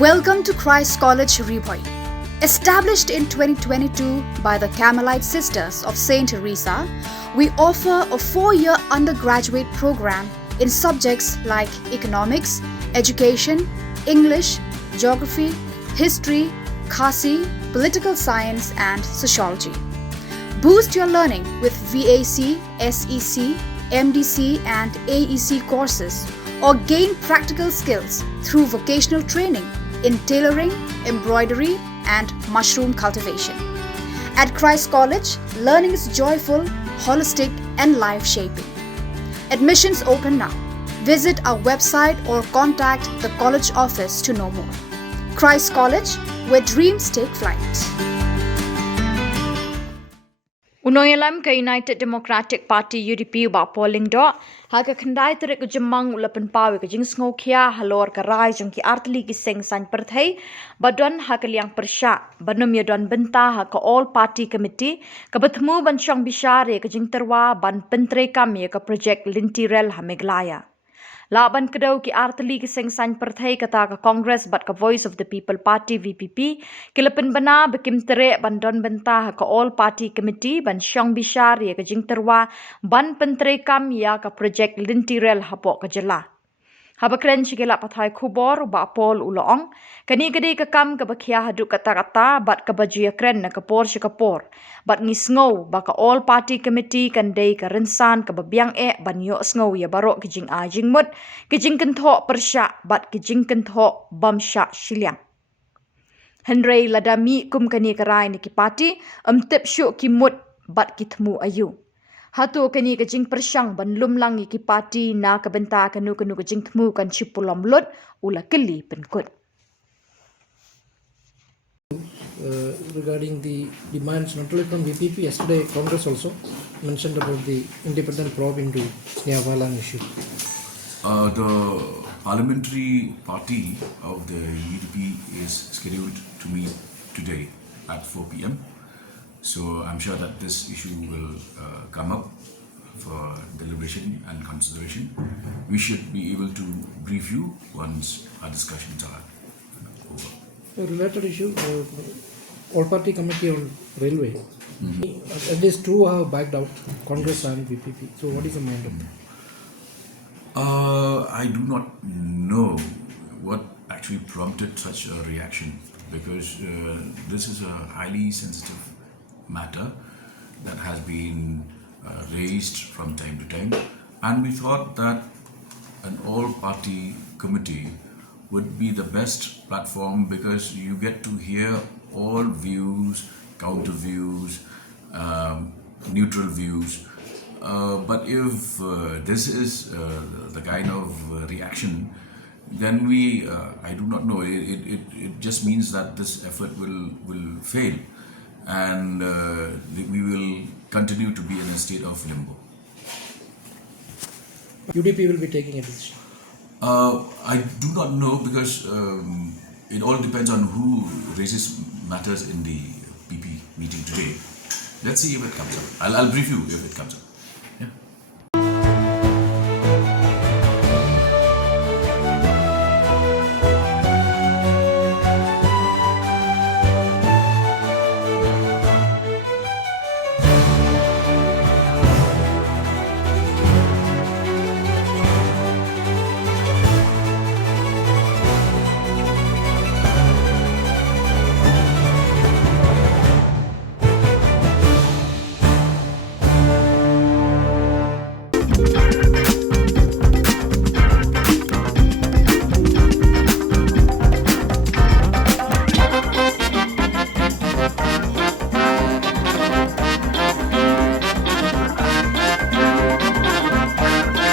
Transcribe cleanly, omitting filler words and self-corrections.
Welcome to Christ College Ribhoi. Established in 2022 by the Carmelite Sisters of St. Teresa, we offer a 4-year undergraduate program in subjects like economics, education, English, geography, history, khasi, political science, and sociology. Boost your learning with VAC, SEC, MDC, and AEC courses, or gain practical skills through vocational training in tailoring, embroidery, and mushroom cultivation. At Christ College, learning is joyful, holistic, and life-shaping. Admissions open now. Visit our website or contact the college office to know more. Christ College, where dreams take flight. Unoyalam ka United Democratic Party UDP ba polling do haga khandai tere ka jemang ulapan pawe ka jing sngokhia halor ka rai jong ki artli ki seng san perthai badon ha ka Liang Pyrshah banum ya don benta ha ka all party committee ka bathmu ban chong bishare ka jing terwa ban pentre kam ya ka project lintirel ha Meghalaya. Laban kedau ki artli ki seng san perthai kata ka Congress bat ka Voice of the People Party VPP kilapen bana bekim tere ban don bentah ka All Party Committee ban syong bishar ya ka jing terwa ban pentre kam ya ka project lintirel hapok ka jela. Habakren chigela pathai Khubor ba pol ulong kani gede ka kam ka bakhia hadu kata-kata bat ka baju kren na ka Pyrshah ka por bat ngisngo ba ka all party committee kan dei ka rensan ka babiang ban yo sngo ya barok kijing a jingmut kijing kentho Pyrshah bat kijing kentho bamsha Shillong. Henry ladami kum kani karai ni ki party tip syu ki mut bat kitmu ayu. Hatu kani ka jing Pyrshah ban lumlang ki party na ka benta kanu ka jing tmu kan chipulam lut ula keli penkut. Regarding the demands not only from VPP, yesterday Congress also mentioned about the independent probe into Sneha issue. The parliamentary party of the UDP is scheduled to meet today at 4 p.m. So I'm sure that this issue will come up for deliberation and consideration. We should be able to brief you once our discussions are over. A related issue, all party committee on railway. At least two have backed out, Congress and VPP. So what is the mind of that? I do not know what actually prompted such a reaction, because this is a highly sensitive matter that has been raised from time to time, and we thought that an all-party committee would be the best platform, because you get to hear all views, counter views, neutral views. But if this is the kind of reaction, then I do not know, it just means that this effort will fail, and we will continue to be in a state of limbo. UDP will be taking a decision. I do not know, because it all depends on who raises matters in the PP meeting today. Let's see if it comes up. I'll brief you if it comes up.